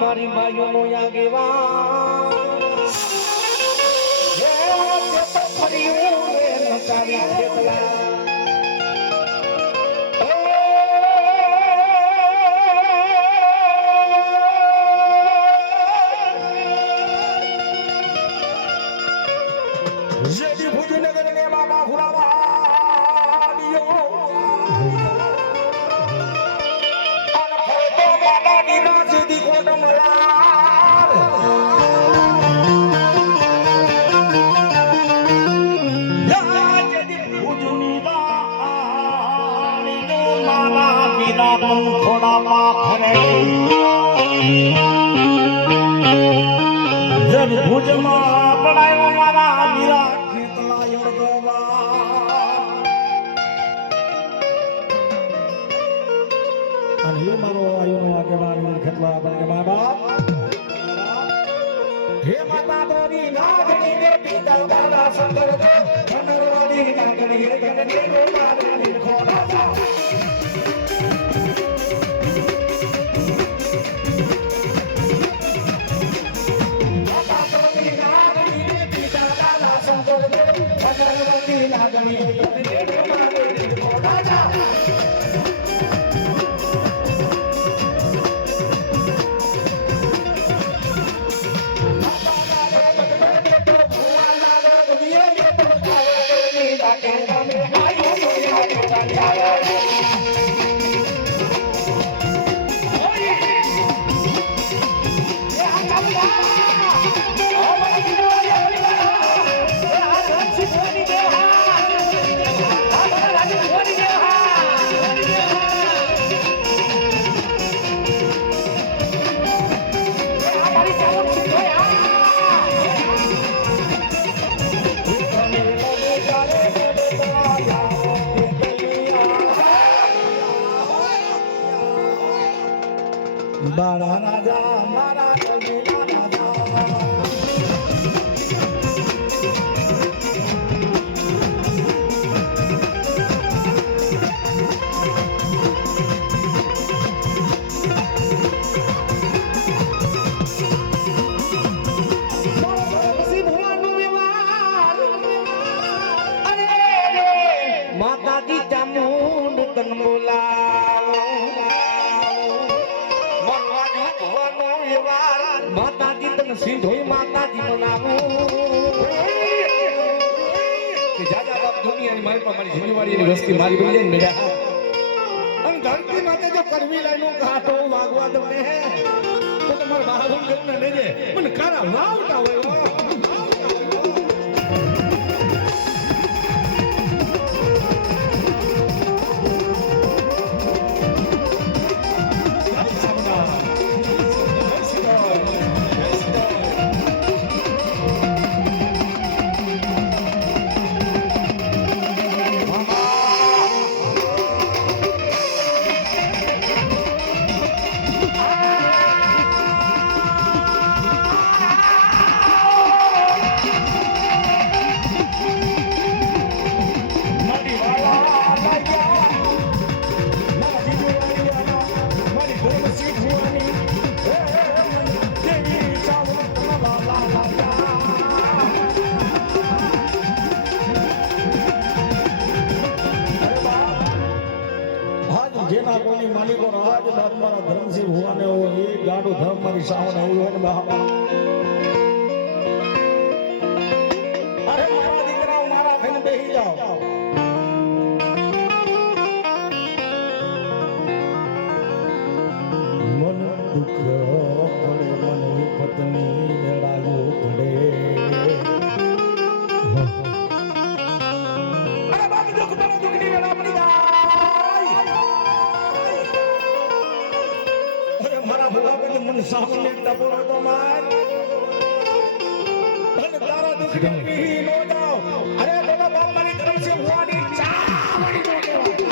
મારી બાઈઓ નો આગેવાન નકારી ખેતલા જેડી ભુજનગર ને બાબા ફુલાવાડીઓ અન ફોટો માદાની રાજી કોટમલા યા જેડી ભુજની દાણી ને મારા પીરા મન થોડા પાખરે જબ ભુજમાં પડાયો મારા મીરા ખેતલા યડગવા અને હે મારો આયુનો આગેવાન ખેતલા બને બાબા હે માતા દોરી નાગની ને પીતા દાદા સંદર દે નરવાડી નાગની હે ગગની રે મારે ની ખોડા જા બાળા રાજા મારા કવિના રાજા માતાજી ચામુંડ તન બોલાવો માતાજી તને સિંધોઈ માતાજી બનાવું કે જાજા બાપ દુનિયાની મારી પર મારી જિંદગીવાળીની વસ્તી મારી બની જાય ને મેડા અને ધરતી માતે જો કરવી લાઈનો કાટો વાગવા દો ને તો તમાર બાહુન ગમને લેજે મને કારા વાવતા હોય જેના કોની માલિકો રાજ બાપ મારા ધર્મસિંહ ભુવાને હોય એ ગાડું ધર્મ મારી સાવન આવ્યું હોય ને બાપા અરે મારા દીકરાઓ મારા થઈને બેસી જાઓ મન દુઃખ પડે મને પત્ની મેળાયું પડે અરે બાપ દુઃખ પડે દુઃખની વેળા પડી જાય मन सामने टपोरा तो मार अरे तारा दुख ही नो जाओ अरे बाबा बाप मारी तरफ से भुवानी चावड़ी दो के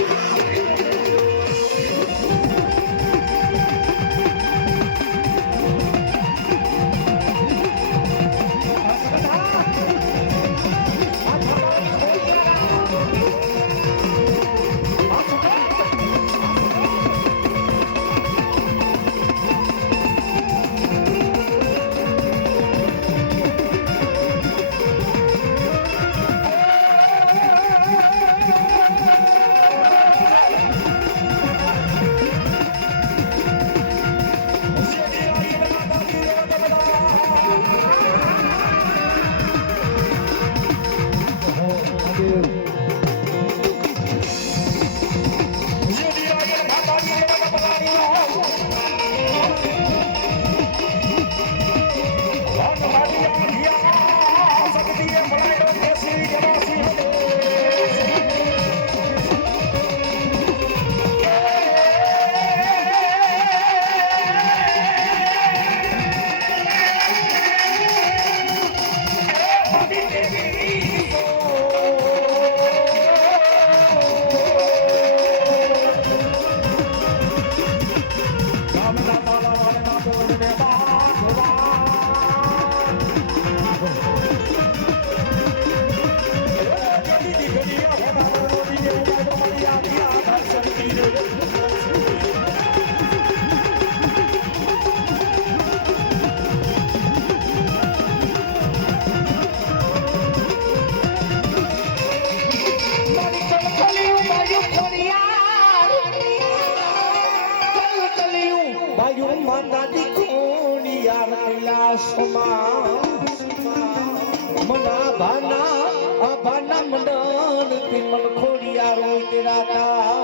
દાદી કોની યાર કૈલાસમાં મના ભાના મંડન થી મન ખોડિયાર હોય તેરાતા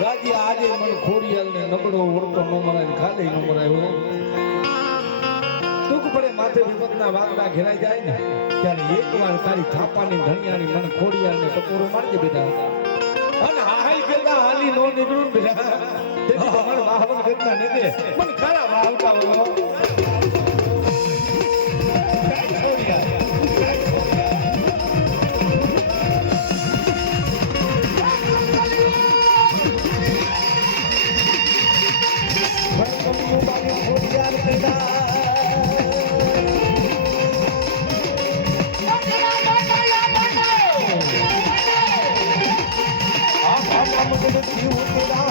રાજી આજે મન ખોડિયાર ને નબળો ઓળખો ન મરાય ખાલી ન મરાયો દુઃખ પડે માથે વિપતના વાગડા ઘેરાઈ જાય ને ત્યારે એકવાર તારી થાપાની ધણિયાની મન ખોડિયાર ને ટકોરો મારજે બેટા અને હાઈ કેતા હાલી નો નીકળું બેટા તેથી તમાર વાહવન ગતના ને દે મન ખારા વાવતા હોય જીવ તેરા